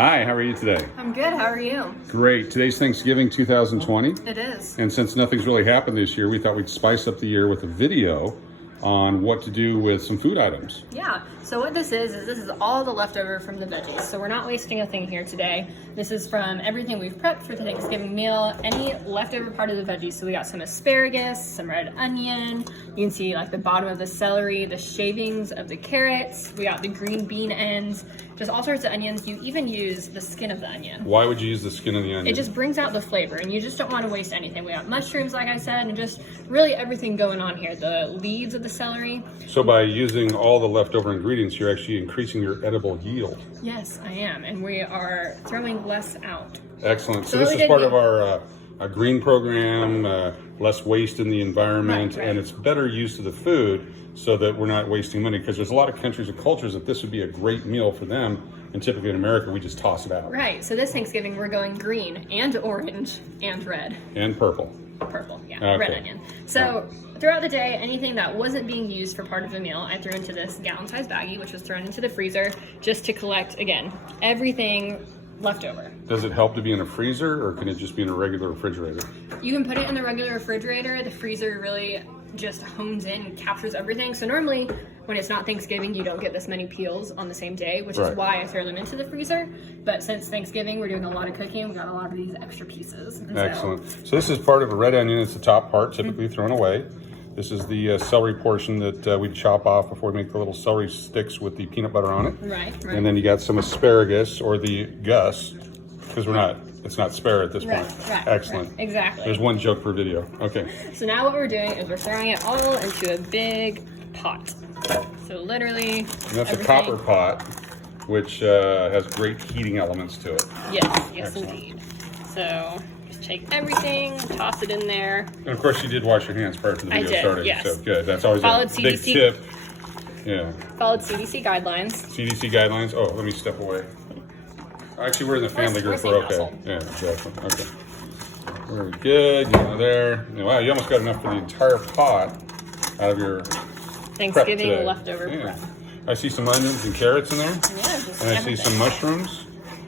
Hi, how are you today? I'm good, how are you? Great. Today's Thanksgiving 2020. It is. And since nothing's really happened this year, we thought we'd spice up the year with a video on what to do with some food items. Yeah, so what this is all the leftover from the veggies. So we're not wasting a thing here today. This is from everything we've prepped for the Thanksgiving meal, any leftover part of the veggies. So we got some asparagus, some red onion. You can see like the bottom of the celery, the shavings of the carrots. We got the green bean ends, just all sorts of onions. You even use the skin of the onion. Why would you use the skin of the onion? It just brings out the flavor, and you just don't want to waste anything. We got mushrooms, like I said, and just really everything going on here. The leaves of the celery. So by using all the leftover ingredients, you're actually increasing your edible yield. Yes, I am, and we are throwing less out. Excellent. So this is part of our green program, less waste in the environment, Right. and it's better use of the food so that we're not wasting money, because there's a lot of countries and cultures that this would be a great meal for them, and typically in America we just toss it out. Right, so this Thanksgiving we're going green and orange and red. And purple. Purple, yeah, Okay. red onion. So throughout the day, anything that wasn't being used for part of the meal, I threw into this gallon-sized baggie, which was thrown into the freezer just to collect, again, everything left over. Does it help to be in a freezer, or can it just be in a regular refrigerator? You can put it in the regular refrigerator. The freezer really just hones in and captures everything. So normally when it's not Thanksgiving, you don't get this many peels on the same day, which is why I throw them into the freezer. But since Thanksgiving, we're doing a lot of cooking. We got a lot of these extra pieces. And Excellent. So this is part of a red onion. It's the top part, typically thrown away. This is the celery portion that we chop off before we make the little celery sticks with the peanut butter on it. Right. And then you got some asparagus, or the gus, because it's not spare at this point. Right. Excellent. Exactly. There's one joke per video. Okay. So now what we're doing is we're throwing it all into a big pot. So literally, And that's a copper pot, which has great heating elements to it. Yes, Excellent. indeed. So just take everything, toss it in there. And of course, you did wash your hands prior to the I video did, starting. yes. So good. That's always Followed a big CDC tip. Yeah. Followed CDC guidelines. CDC guidelines. Oh, let me step away. Actually, we're in the family group. We're okay. household. Yeah, exactly. Okay. Very good. Get there. Wow, you almost got enough for the entire pot out of your Thanksgiving prep today. leftover Yeah. prep. I see some onions and carrots in there. Yeah, just And I see everything. some mushrooms.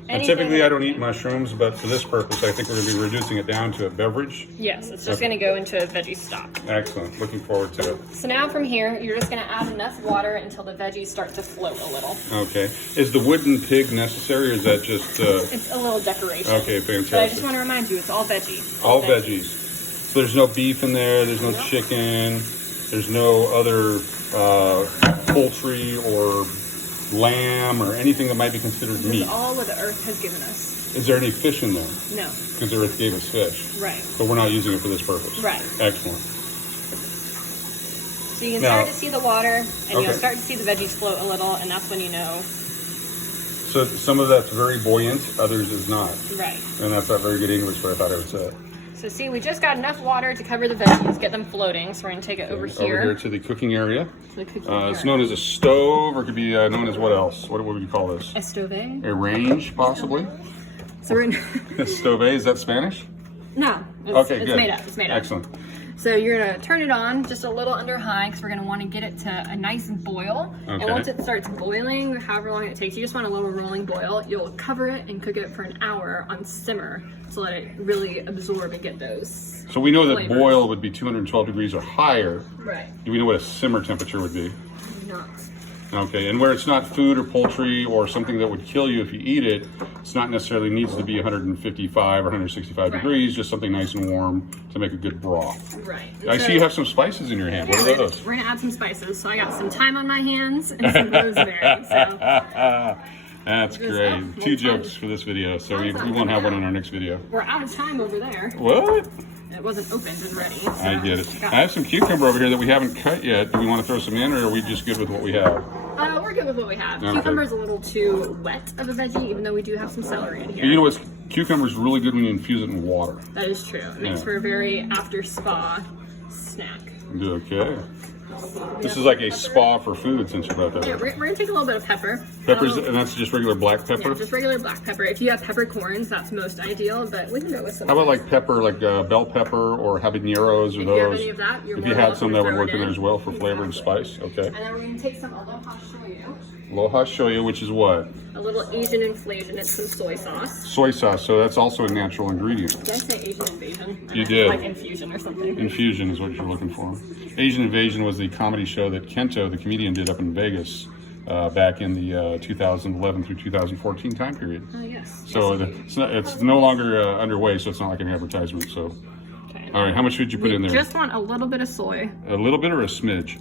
And Anything- typically I don't eat mushrooms, but for this purpose, I think we're going to be reducing it down to a beverage. Yes, it's just going to go into a veggie stock. Excellent. Looking forward to it. So now from here, you're just going to add enough water until the veggies start to float a little. Okay. Is the wooden pig necessary, or is that just... It's a little decoration. Okay, But I just fantastic. want to remind you, it's all veggie. All veggies. So there's no beef in there, there's no chicken, there's no other poultry or lamb or anything that might be considered This meat. is all what the earth has given us. Is there any fish in there? No. Because the earth gave us fish. Right. But we're not using it for this purpose. Right. Excellent. So you can Now- start to see the water, and Okay. you'll start to see the veggies float a little, and that's when you know. So some of that's very buoyant, others is not. Right. And that's not very good English, but I thought I would say it. So see, we just got enough water to cover the veggies, get them floating. So we're going to take it over here. Over here to the cooking area. To the cooking It's area. known as a stove, or it could be known as what else? What would you call this? A stove. A range, possibly? So we're A stove, is that Spanish? no. It's, Okay, it's good. made up. It's made up. Excellent. So you're gonna turn it on just a little under high because we're gonna want to get it to a nice boil. And Okay. once it starts boiling, however long it takes, you just want a little rolling boil. You'll cover it and cook it for an hour on simmer to let it really absorb and get those. So we know that flavors. boil would be 212 degrees or higher. Right. Do we know what a simmer temperature would be? Not. Okay, and where it's not food or poultry or something that would kill you if you eat it, it's not necessarily needs to be 155 or 165 Right. degrees, just something nice and warm to make a good broth. Right. I So- see you have some spices in your hand. What are those? We're gonna add some spices. So I got some thyme on my hands and some rosemary. So That's Just- great. oh, 2 one jokes time. for this video, so we One time. won't have one in our next video. we're out of time over there. What? It wasn't opened and ready. So I get it. got- I have some cucumber over here that we haven't cut yet. Do we want to throw some in, or are we just good with what we have? We're good with what we have. Okay. Cucumber's a little too wet of a veggie, even though we do have some celery in here. You know what? Cucumber's really good when you infuse it in water. That is true. It makes Yeah. for a very after spa snack. Okay. This is like a spa for food, since you brought that Yeah, up. we're gonna take a little bit of pepper. Peppers, Um, and that's just regular black pepper? yeah, just regular black pepper. If you have peppercorns, that's most ideal, but we can go with some. How about like pepper, like bell pepper or habaneros, or If you have those? any of that, you're If more you than had some, welcome that to would throw work it in there in. as well for flavor and Exactly. spice. Okay. And then we're gonna take some aloha shoyu. Aloha shoyu, which is what? A little Asian infusion. It's some soy sauce. Soy sauce, so that's also a natural ingredient. Did I say Asian invasion? You did. Like infusion or something. Infusion is what you're looking for. Asian Invasion was the comedy show that Kento, the comedian, did up in Vegas back in the 2011 through 2014 time period. Oh, yes. So it's no longer underway, so it's not like an advertisement. So, Okay. all right, how much should you put in there? Just want a little bit of soy. A little bit or a smidge?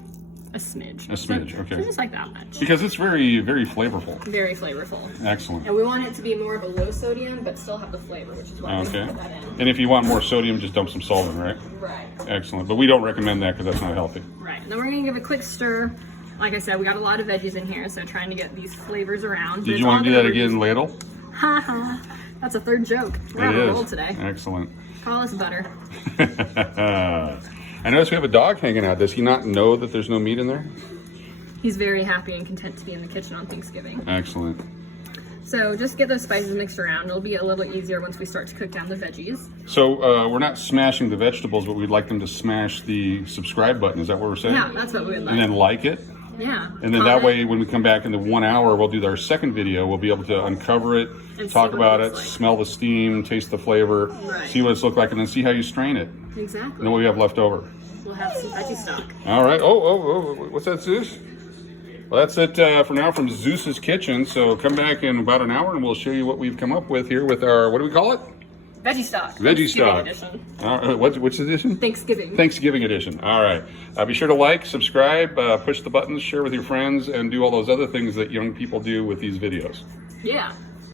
A smidge. A smidge, okay. So just like that much. Because it's very, very flavorful. Very flavorful. Excellent. And we want it to be more of a low sodium, but still have the flavor, which is why we Okay. put that in. And if you want more sodium, just dump some salt in, right? Right. Excellent. But we don't recommend that because that's not healthy. Right. Then we're gonna give a quick stir. Like I said, we got a lot of veggies in here, so trying to get these flavors around. Did you want to do that again, ladle? Haha. That's a third joke. We're on It a is. roll today. Excellent. Call us butter. I notice we have a dog hanging out. Does he not know that there's no meat in there? He's very happy and content to be in the kitchen on Thanksgiving. Excellent. So just get those spices mixed around. It'll be a little easier once we start to cook down the veggies. So we're not smashing the vegetables, but we'd like them to smash the subscribe button. Is that what we're saying? Yeah, that's what we would like. And then like it. Yeah. And then that way, when we come back in the 1 hour, we'll do our second video. We'll be able to uncover it, And talk see what about it it, looks like. smell the steam, taste the flavor, Right. see what it's looked like, and then see how you strain it. Exactly. And then what we have left over. We'll have some veggie stock. All right. Oh, what's that, Zeus? Well, that's it for now from Zeus's Kitchen. So come back in about an hour and we'll show you what we've come up with here with our, what do we call it? Veggie stock. Veggie Thanksgiving stock. edition. Which edition? Thanksgiving. Thanksgiving edition. All right. Be sure to like, subscribe, push the buttons, share with your friends, and do all those other things that young people do with these videos. Yeah.